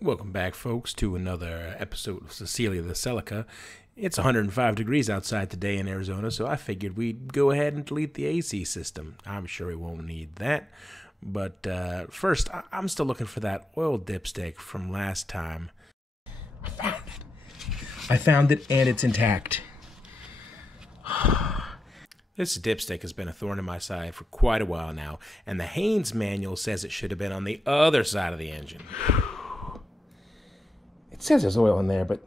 Welcome back, folks, to another episode of Cecilia the Celica. It's 105 degrees outside today in Arizona, so I figured we'd go ahead and delete the AC system. I'm sure we won't need that. But first, I'm still looking for that oil dipstick from last time. I found it, and it's intact. This dipstick has been a thorn in my side for quite a while now, and the Haynes manual says it should have been on the other side of the engine. It says there's oil in there, but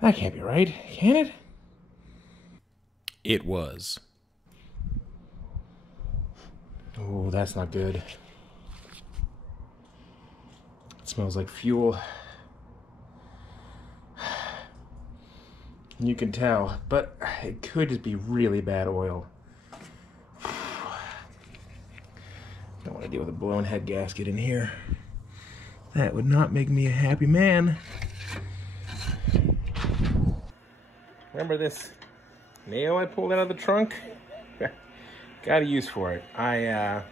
that can't be right, can it? It was. Oh, that's not good. It smells like fuel. You can tell, but it could just be really bad oil. Don't want to deal with a blown head gasket in here. That would not make me a happy man. Remember this nail I pulled out of the trunk? Got a use for it. I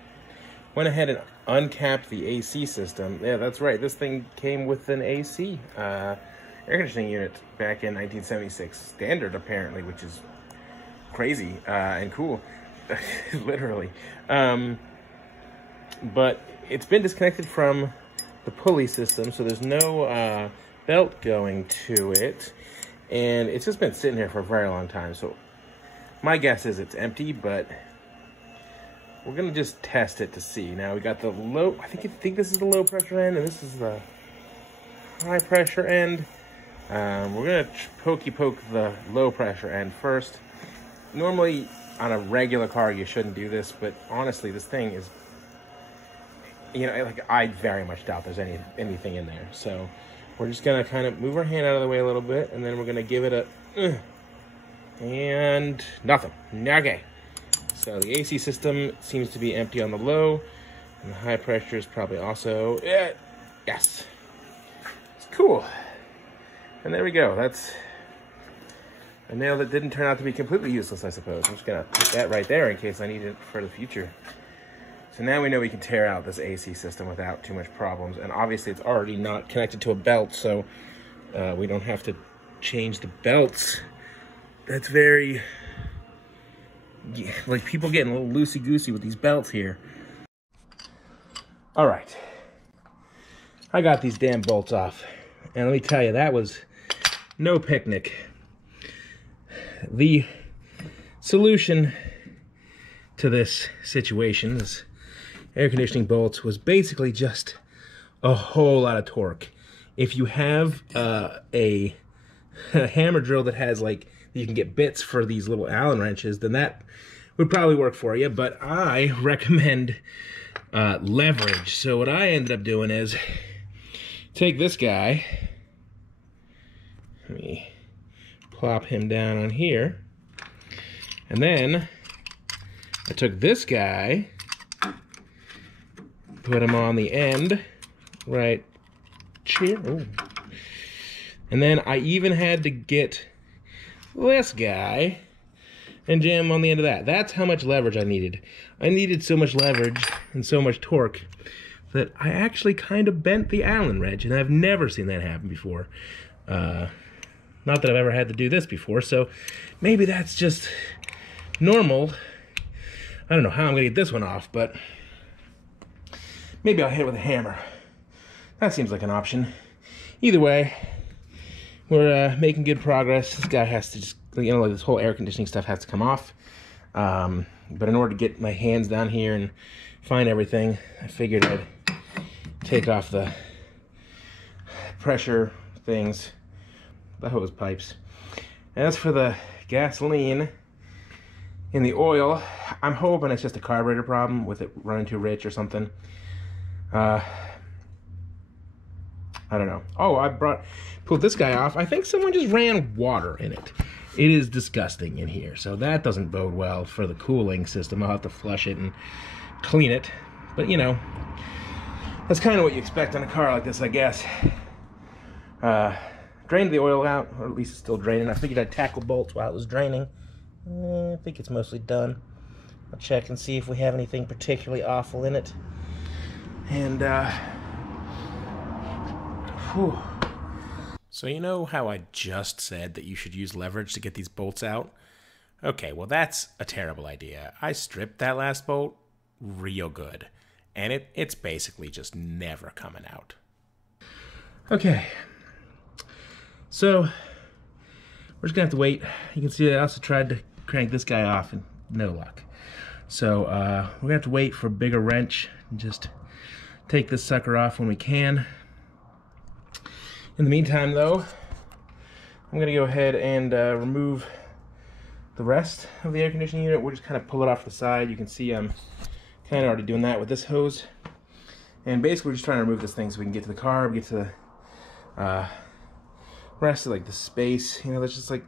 went ahead and uncapped the AC system. Yeah, that's right. This thing came with an AC air conditioning unit back in 1976. Standard, apparently, which is crazy and cool. Literally. But it's been disconnected from the pulley system, so there's no belt going to it, and it's just been sitting here for a very long time. So my guess is it's empty, but we're gonna just test it to see. Now we got the low, I think this is the low pressure end, and this is the high pressure end. We're gonna poke the low pressure end first. Normally on a regular car you shouldn't do this, but honestly this thing is, you know, like, I very much doubt there's anything in there. So we're just gonna kind of move our hand out of the way a little bit, and then we're gonna give it a and nothing. Okay. So the AC system seems to be empty on the low, and the high pressure is probably also yes. It's cool. And there we go. That's a nail that didn't turn out to be completely useless, I suppose. I'm just gonna put that right there in case I need it for the future. So now we know we can tear out this AC system without too much problems. And obviously it's already not connected to a belt, so we don't have to change the belts. That's very, like, people getting a little loosey-goosey with these belts here. All right. I got these damn bolts off. And let me tell you, that was no picnic. The solution to this situation, this air conditioning bolts, was basically just a whole lot of torque. If you have a hammer drill that has, like, you can get bits for these little Allen wrenches, then that would probably work for you, but I recommend leverage. So what I ended up doing is take this guy, let me plop him down on here, and then I took this guy, put him on the end right here. Ooh. And then I even had to get this guy and jam him on the end of that. That's how much leverage I needed. I needed so much leverage and so much torque that I actually kind of bent the Allen wrench, and I've never seen that happen before. Not that I've ever had to do this before, so maybe that's just normal. I don't know how I'm gonna get this one off, but maybe I'll hit it with a hammer. That seems like an option. Either way, we're making good progress. This guy has to just, you know, like, this whole air conditioning stuff has to come off. But in order to get my hands down here and find everything, I figured I'd take off the pressure things, the hose pipes. As for the gasoline in the oil, I'm hoping it's just a carburetor problem with it running too rich or something. I don't know. Oh, pulled this guy off. I think someone just ran water in it. It is disgusting in here, so that doesn't bode well for the cooling system. I'll have to flush it and clean it. But, you know, that's kind of what you expect on a car like this, I guess. Drained the oil out, or at least it's still draining. I figured I'd tackle bolts while it was draining. I think it's mostly done. I'll check and see if we have anything particularly awful in it. And Whew. So you know how I just said that you should use leverage to get these bolts out? Okay, well that's a terrible idea. I stripped that last bolt real good, and it's basically just never coming out. Okay, so we're just gonna have to wait. You can see I also tried to crank this guy off and no luck. So we're gonna have to wait for a bigger wrench and just take this sucker off when we can. In the meantime though, I'm gonna go ahead and remove the rest of the air conditioning unit. We'll just kind of pull it off to the side. You can see I'm kind of already doing that with this hose. And basically we're just trying to remove this thing so we can get to the car, get to the rest of like the space. You know, there's just like,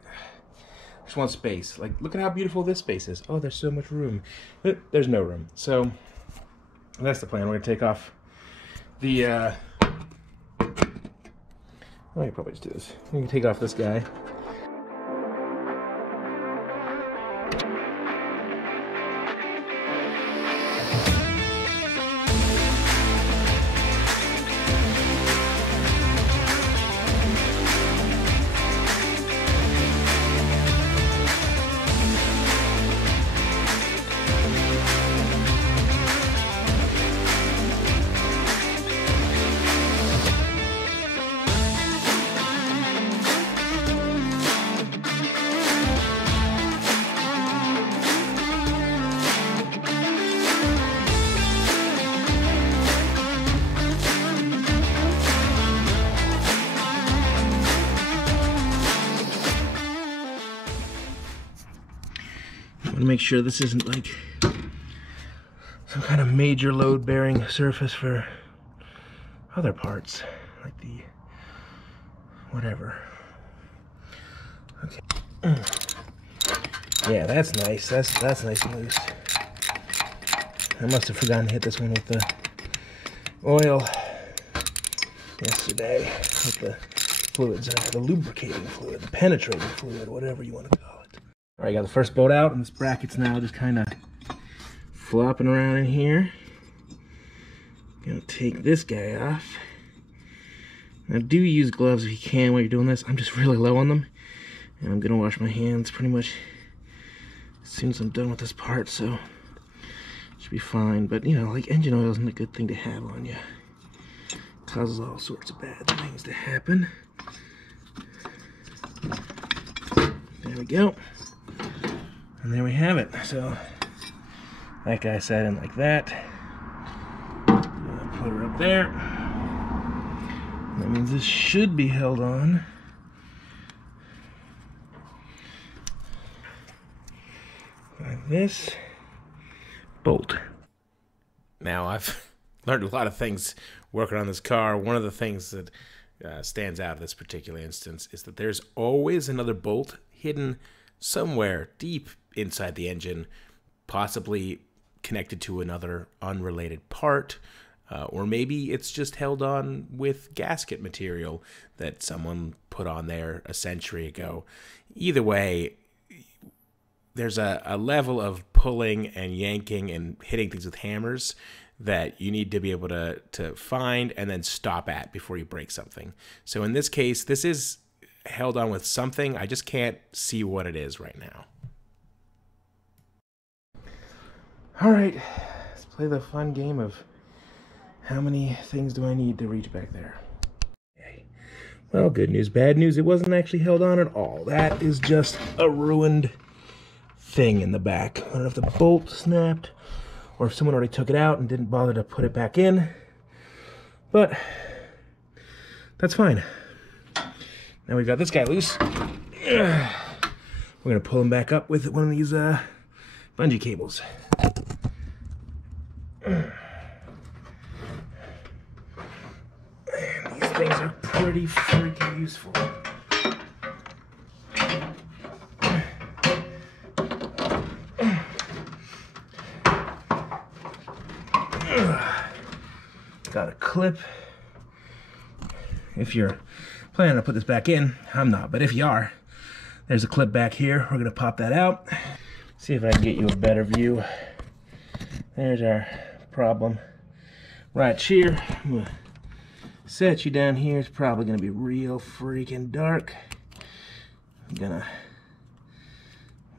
I just want space. Like, look at how beautiful this space is. Oh, there's so much room. But there's no room. So that's the plan. We're gonna take off the I could probably just do this. We can take off this guy. To make sure this isn't like some kind of major load bearing surface for other parts, like the whatever. Okay. Yeah, that's nice. That's nice and loose. I must have forgotten to hit this one with the oil yesterday, with the fluids, the lubricating fluid, the penetrating fluid, whatever you want to call it. All right, got the first bolt out, and this bracket's now just kind of flopping around in here. Gonna take this guy off. Now, do use gloves if you can while you're doing this. I'm just really low on them, and I'm gonna wash my hands pretty much as soon as I'm done with this part, so it should be fine. But you know, like, engine oil isn't a good thing to have on you. It causes all sorts of bad things to happen. There we go. And there we have it. So that guy sat in like that. Put her up there. That means this should be held on. Like this. Bolt. Now I've learned a lot of things working on this car. One of the things that stands out in this particular instance is that there's always another bolt hidden somewhere deep inside the engine, possibly connected to another unrelated part, or maybe it's just held on with gasket material that someone put on there a century ago. Either way, there's a level of pulling and yanking and hitting things with hammers that you need to be able to find and then stop at before you break something. So in this case, this is held on with something. I just can't see what it is right now. All right, let's play the fun game of how many things do I need to reach back there. Okay. Well, good news, bad news, it wasn't actually held on at all. That is just a ruined thing in the back. I don't know if the bolt snapped or if someone already took it out and didn't bother to put it back in, but that's fine. Now we've got this guy loose. We're gonna pull him back up with one of these bungee cables. And these things are pretty freaking useful. Got a clip. If you're planning to put this back in, I'm not, but if you are, there's a clip back here. We're gonna pop that out. See if I can get you a better view. There's our problem right here. I'm gonna Set you down here. It's probably gonna be real freaking dark. I'm gonna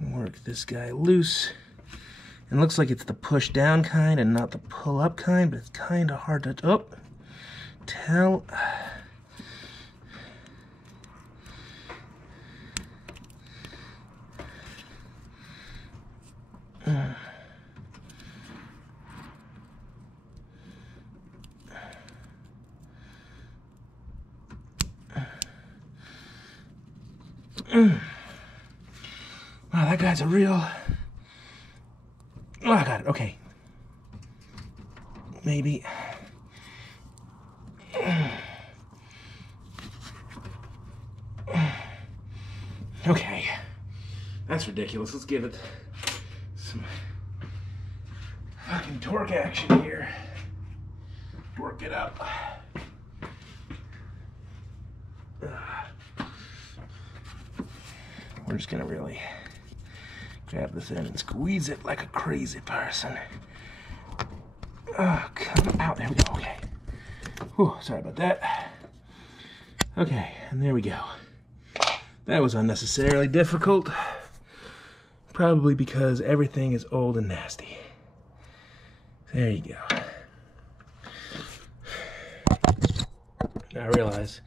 work this guy loose. And looks like it's the push down kind and not the pull up kind, but it's kind of hard to tell. Wow, that guy's a real... Oh, I got it. Okay. Maybe. Okay. That's ridiculous. Let's give it some fucking torque action here. Torque it up. We're just gonna really grab this end and squeeze it like a crazy person. Oh, come out. There we go. Okay. Whew, sorry about that. Okay, and there we go. That was unnecessarily difficult. Probably because everything is old and nasty. There you go. I realize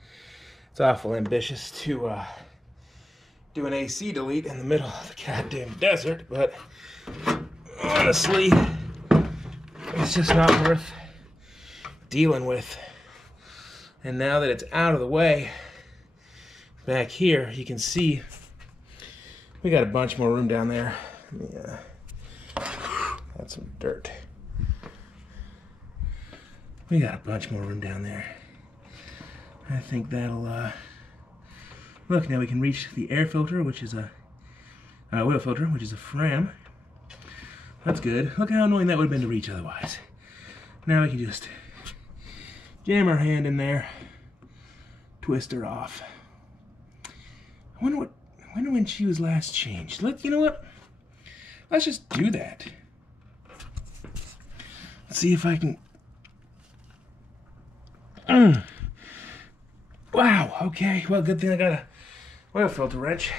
it's awful ambitious to do an AC delete in the middle of the goddamn desert, but honestly, it's just not worth dealing with. And now that it's out of the way, back here, you can see we got a bunch more room down there. Let me add some dirt. We got a bunch more room down there. I think that'll, look, now we can reach the air filter, which is a oil filter, which is a Fram. That's good. Look how annoying that would have been to reach otherwise. Now we can just jam our hand in there, twist her off. I wonder when she was last changed. You know what? Let's just do that. Let's see if I can. Wow. Okay. Well, good thing I got a oil filter wrench.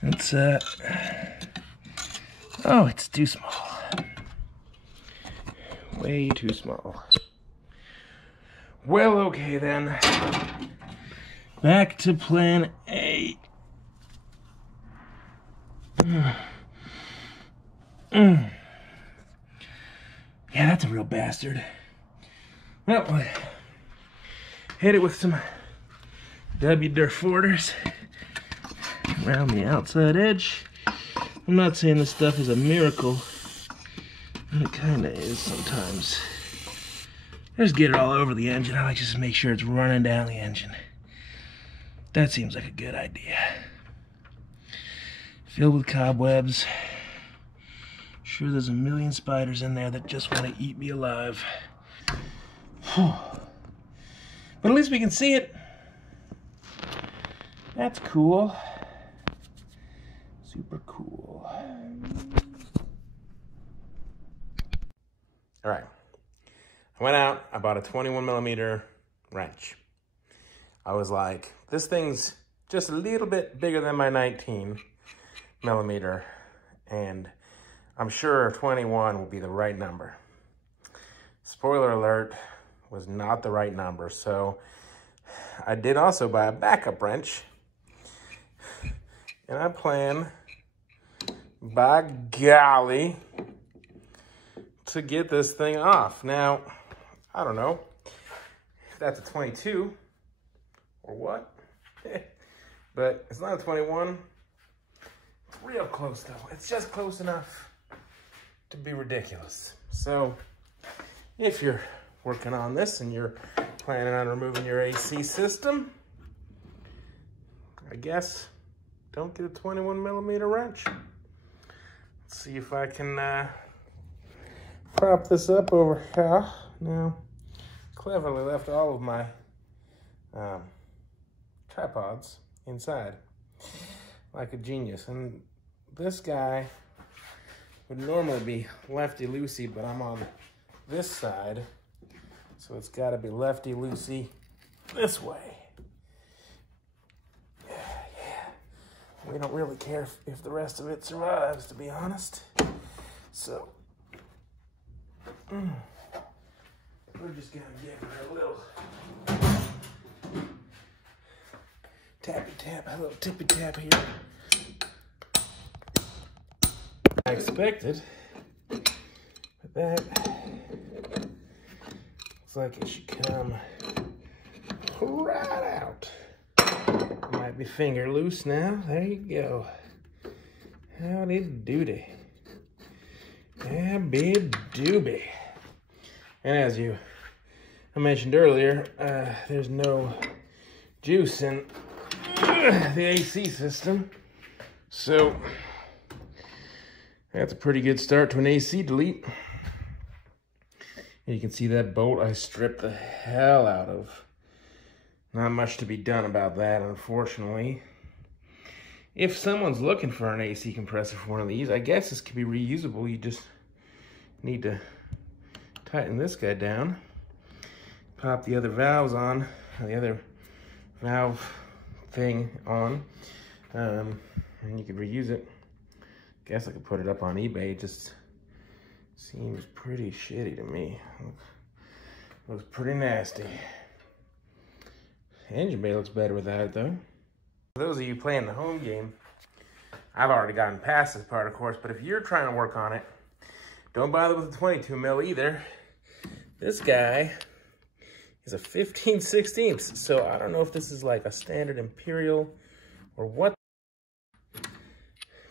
It's oh, it's too small. Way too small. Well, okay then. Back to plan A. Yeah, that's a real bastard. Well, hit it with some W-Durforders around the outside edge. I'm not saying this stuff is a miracle, but it kind of is sometimes. Just get it all over the engine. I like just to make sure it's running down the engine. That seems like a good idea. Filled with cobwebs. Sure, there's a million spiders in there that just want to eat me alive. But at least we can see it. That's cool. Super cool. All right. I went out, I bought a 21mm wrench. I was like, this thing's just a little bit bigger than my 19mm, and I'm sure 21 will be the right number. Spoiler alert, was not the right number. So I did also buy a backup wrench, and I plan, by golly, to get this thing off. Now, I don't know if that's a 22 or what, but it's not a 21. It's real close though. It's just close enough to be ridiculous. So if you're working on this and you're planning on removing your AC system, I guess don't get a 21mm wrench. Let's see if I can prop this up over here. Now, cleverly left all of my tripods inside like a genius. And this guy would normally be lefty-loosey, but I'm on this side. So it's got to be lefty-loosey this way. Yeah. We don't really care if the rest of it survives, to be honest. So, we're just going to give her a little tappy tap, a little tippy tap here. I expected, but that looks like it should come right out. Might be finger loose now. There you go. Howdy doody. Howdy doody. And as I mentioned earlier, there's no juice in the AC system. So that's a pretty good start to an AC delete. And you can see that bolt I stripped the hell out of. Not much to be done about that, unfortunately. If someone's looking for an AC compressor for one of these, I guess this could be reusable. You just need to tighten this guy down, pop the other valves on, the other valve thing on, and you could reuse it. Guess I could put it up on eBay. It just seems pretty shitty to me. Looks pretty nasty. Engine bay looks better without it, though. For those of you playing the home game, I've already gotten past this part, of course, but if you're trying to work on it, don't bother with the 22 mil either. This guy is a 15/16, so I don't know if this is like a standard Imperial or what,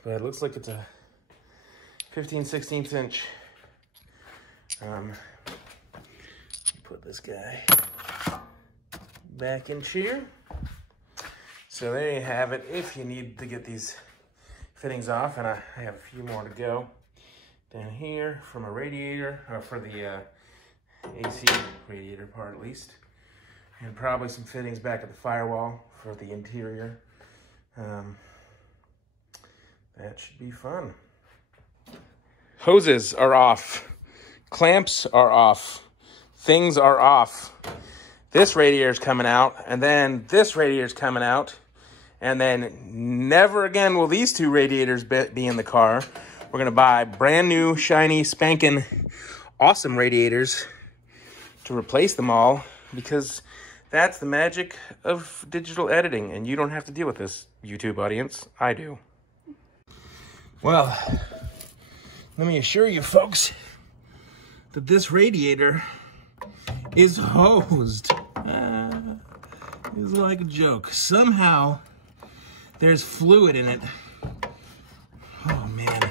but it looks like it's a 15/16 inch. Put this guy back in here. So there you have it. If you need to get these fittings off, and I have a few more to go down here from a radiator, or for the AC radiator part at least, and probably some fittings back at the firewall for the interior. That should be fun. Hoses are off. Clamps are off. Things are off. This radiator's coming out, and then this radiator's coming out, and then never again will these two radiators be in the car. We're gonna buy brand new, shiny, spanking, awesome radiators to replace them all, because that's the magic of digital editing, and you don't have to deal with this, YouTube audience. I do. Well, let me assure you folks that this radiator is hosed. It's like a joke. Somehow there's fluid in it. Oh man.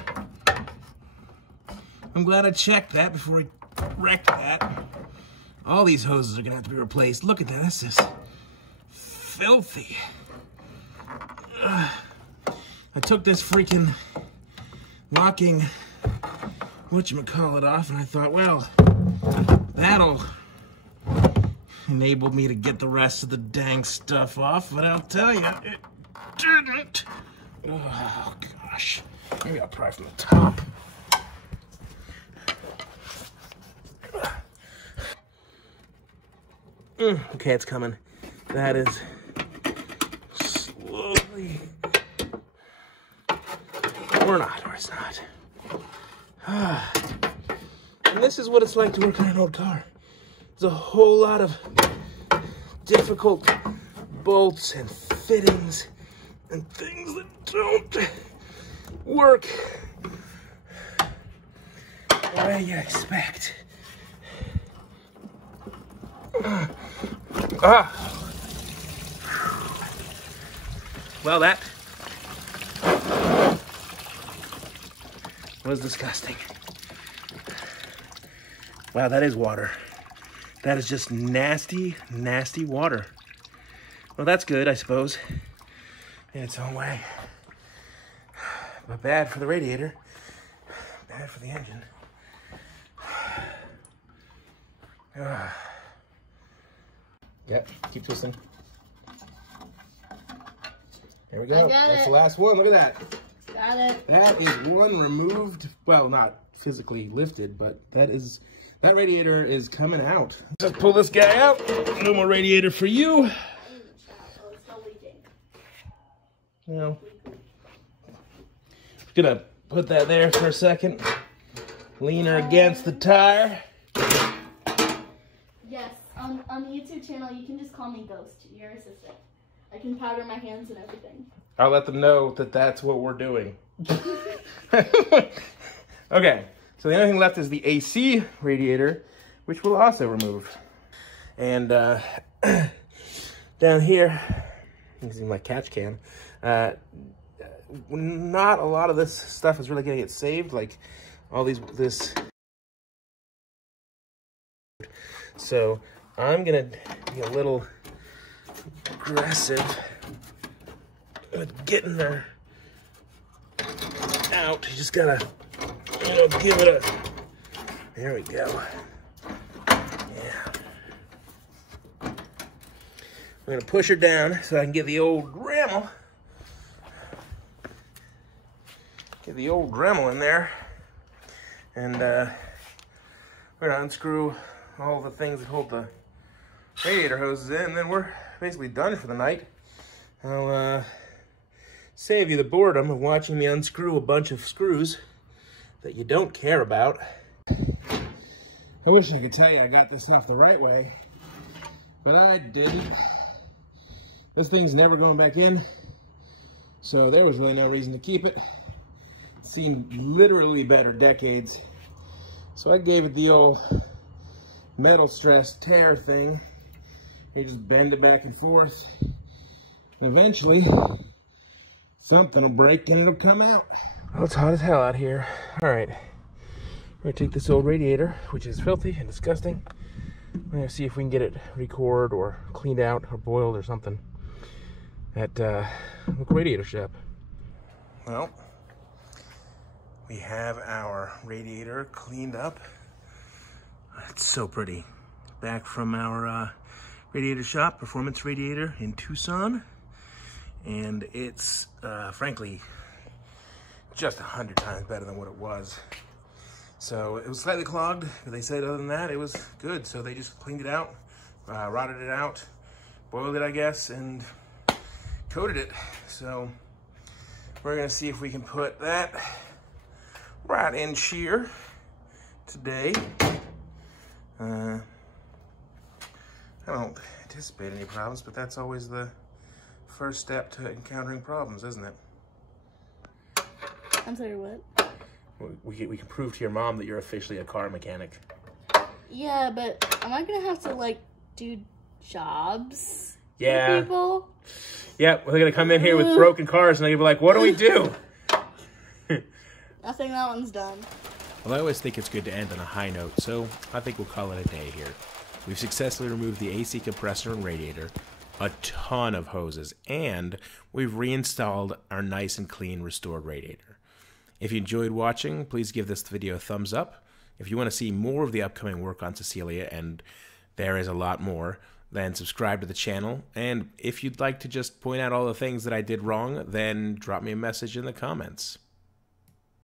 I'm glad I checked that before I wrecked that. All these hoses are gonna have to be replaced. Look at that, that's just filthy. I took this freaking locking whatchamacallit off, and I thought, well, that'll enable me to get the rest of the dang stuff off, but I'll tell you, it didn't. Oh gosh, maybe I'll pry from the top. Okay, it's coming. That is slowly, or not, or it's not. And this is what it's like to work on an old car. There's a whole lot of difficult bolts and fittings and things that don't work the way you expect. Well, that was disgusting. Wow, that is water. That is just nasty, nasty water. Well, that's good, I suppose, in its own way. But bad for the radiator, bad for the engine. Yep, keep twisting. There we go. That's the last one. Look at that. Got it. That is one removed. Well, not physically lifted, but that is That radiator is coming out. Just pull this guy out. No more radiator for you. Well, gonna put that there for a second. Lean her against the tire. Yes, on the YouTube channel, you can just call me Ghost, your assistant. I can powder my hands and everything. I'll let them know that that's what we're doing. Okay, so the only thing left is the AC radiator, which we'll also remove. And down here, you can see my catch can. Not a lot of this stuff is really gonna get saved, like all this. So I'm gonna be a little aggressive with getting her out. You just gotta, give it a, there we go. Yeah. I'm gonna push her down so I can get the old Dremel. Get the old Dremel in there. And we're gonna unscrew all the things that hold the radiator hoses in, and then we're basically done for the night. I'll save you the boredom of watching me unscrew a bunch of screws that you don't care about. I wish I could tell you I got this stuff the right way, but I didn't. This thing's never going back in, so there was really no reason to keep it. It seemed literally better decades. So I gave it the old metal stress tear thing. You just bend it back and forth. And eventually, something will break and it'll come out. Well, it's hot as hell out here. All right, we're gonna take this old radiator, which is filthy and disgusting. We're gonna see if we can get it recored or cleaned out or boiled or something at local radiator shop. Well, we have our radiator cleaned up. It's so pretty. Back from our radiator shop, Performance Radiator in Tucson. And it's, frankly, just 100 times better than what it was. So it was slightly clogged, but they said other than that, it was good. So they just cleaned it out, rotted it out, boiled it, I guess, and coated it. So we're gonna see if we can put that right in shear today. I don't anticipate any problems, but that's always the first step to encountering problems, isn't it? I'm sorry, what? We can prove to your mom that you're officially a car mechanic. Yeah, but am I gonna have to, like, do jobs Yeah. for people? Yeah, well, they're gonna come in here with broken cars and they're gonna be like, what do we do? I think that one's done. Well, I always think it's good to end on a high note, so I think we'll call it a day here. We've successfully removed the AC compressor and radiator, a ton of hoses, and we've reinstalled our nice and clean restored radiator. If you enjoyed watching, please give this video a thumbs up. If you want to see more of the upcoming work on Cecilia, and there is a lot more, then subscribe to the channel. And if you'd like to just point out all the things that I did wrong, then drop me a message in the comments.